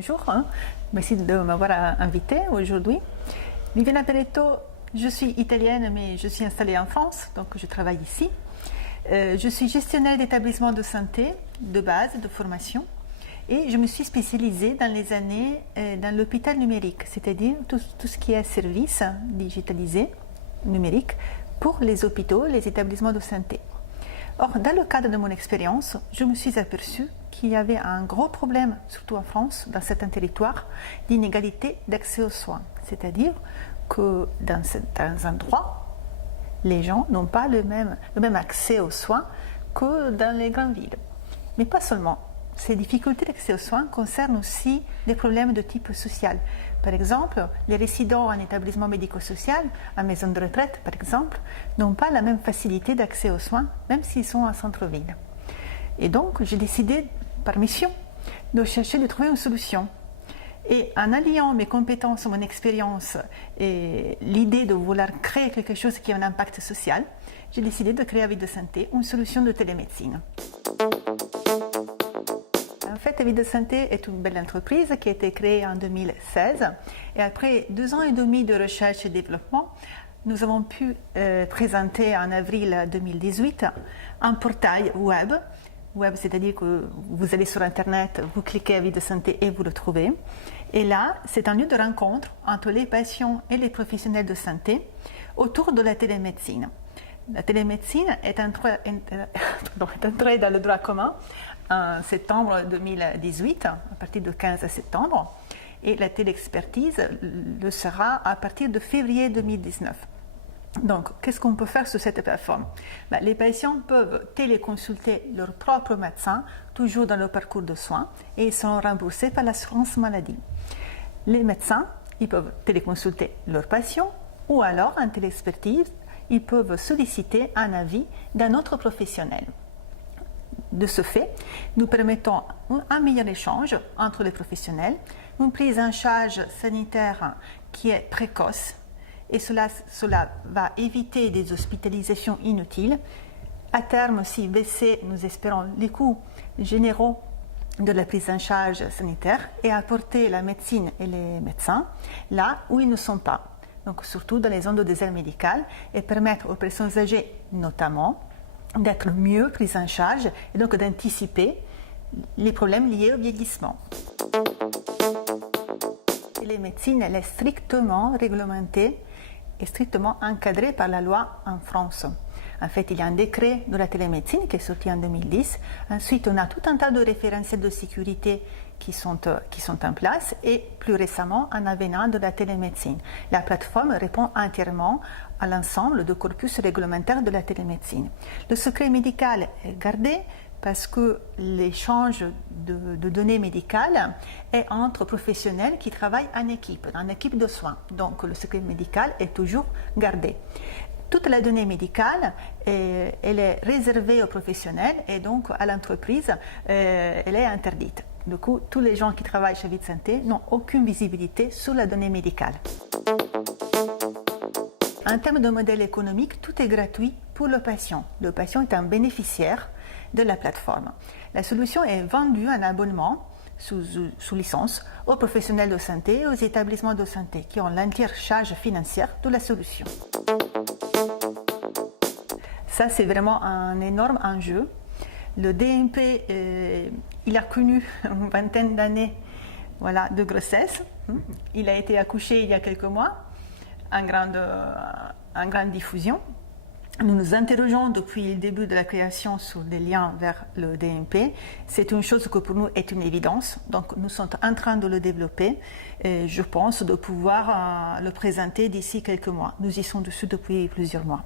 Bonjour, merci de m'avoir invité aujourd'hui. Viviana Peretto, je suis italienne mais je suis installée en France, donc je travaille ici. Je suis gestionnaire d'établissements de santé de base, de formation, et je me suis spécialisée dans les années dans l'hôpital numérique, c'est-à-dire tout ce qui est service digitalisé, numérique, pour les hôpitaux, les établissements de santé. Or, dans le cadre de mon expérience, je me suis aperçue qu'il y avait un gros problème, surtout en France, dans certains territoires, d'inégalité d'accès aux soins. C'est-à-dire que dans certains endroits, les gens n'ont pas le même accès aux soins que dans les grandes villes. Mais pas seulement. Ces difficultés d'accès aux soins concernent aussi des problèmes de type social. Par exemple, les résidents en établissement médico-social, en maison de retraite par exemple, n'ont pas la même facilité d'accès aux soins, même s'ils sont en centre-ville. Et donc, j'ai décidé, par mission, de chercher de trouver une solution. Et en alliant mes compétences, mon expérience et l'idée de vouloir créer quelque chose qui a un impact social, j'ai décidé de créer à Vie de Santé une solution de télémédecine. En fait, Vie de Santé est une belle entreprise qui a été créée en 2016. Et après 2 ans et demi de recherche et développement, nous avons pu présenter en avril 2018 un portail web. Web, c'est-à-dire que vous allez sur Internet, vous cliquez à Vie de Santé et vous le trouvez. Et là, c'est un lieu de rencontre entre les patients et les professionnels de santé autour de la télémédecine. La télémédecine est entrée dans le droit commun en septembre 2018, à partir du 15 septembre, et la téléexpertise le sera à partir de février 2019. Donc, qu'est-ce qu'on peut faire sur cette plateforme? Les patients peuvent téléconsulter leur propre médecin, toujours dans le parcours de soins, et ils sont remboursés par l'assurance maladie. Les médecins, ils peuvent téléconsulter leurs patients, ou alors, en téléexpertise, ils peuvent solliciter un avis d'un autre professionnel. De ce fait, nous permettons un meilleur échange entre les professionnels, une prise en charge sanitaire qui est précoce, et cela va éviter des hospitalisations inutiles. À terme aussi baisser, nous espérons, les coûts généraux de la prise en charge sanitaire et apporter la médecine et les médecins là où ils ne sont pas. Donc surtout dans les zones de désert médical, et permettre aux personnes âgées notamment d'être mieux prises en charge et donc d'anticiper les problèmes liés au vieillissement. La médecine, elle est strictement réglementée et strictement encadrée par la loi en France. En fait, il y a un décret de la télémédecine qui est sorti en 2010. Ensuite, on a tout un tas de référentiels de sécurité qui sont en place, et plus récemment, un avenant de la télémédecine. La plateforme répond entièrement à l'ensemble du corpus réglementaire de la télémédecine. Le secret médical est gardé parce que l'échange de données médicales est entre professionnels qui travaillent en équipe de soins. Donc le secret médical est toujours gardé. Toute la donnée médicale, elle est réservée aux professionnels, et donc à l'entreprise, elle est interdite. Du coup, tous les gens qui travaillent chez Vie de Santé n'ont aucune visibilité sur la donnée médicale. En termes de modèle économique, tout est gratuit pour le patient. Le patient est un bénéficiaire de la plateforme. La solution est vendue en abonnement sous licence aux professionnels de santé et aux établissements de santé qui ont l'entière charge financière de la solution. Ça, c'est vraiment un énorme enjeu. Le DMP, il a connu une vingtaine d'années de grossesse. Il a été accouché il y a quelques mois en grande diffusion. Nous nous interrogeons depuis le début de la création sur des liens vers le DMP. C'est une chose que pour nous est une évidence. Donc nous sommes en train de le développer et je pense de pouvoir le présenter d'ici quelques mois. Nous y sommes dessus depuis plusieurs mois.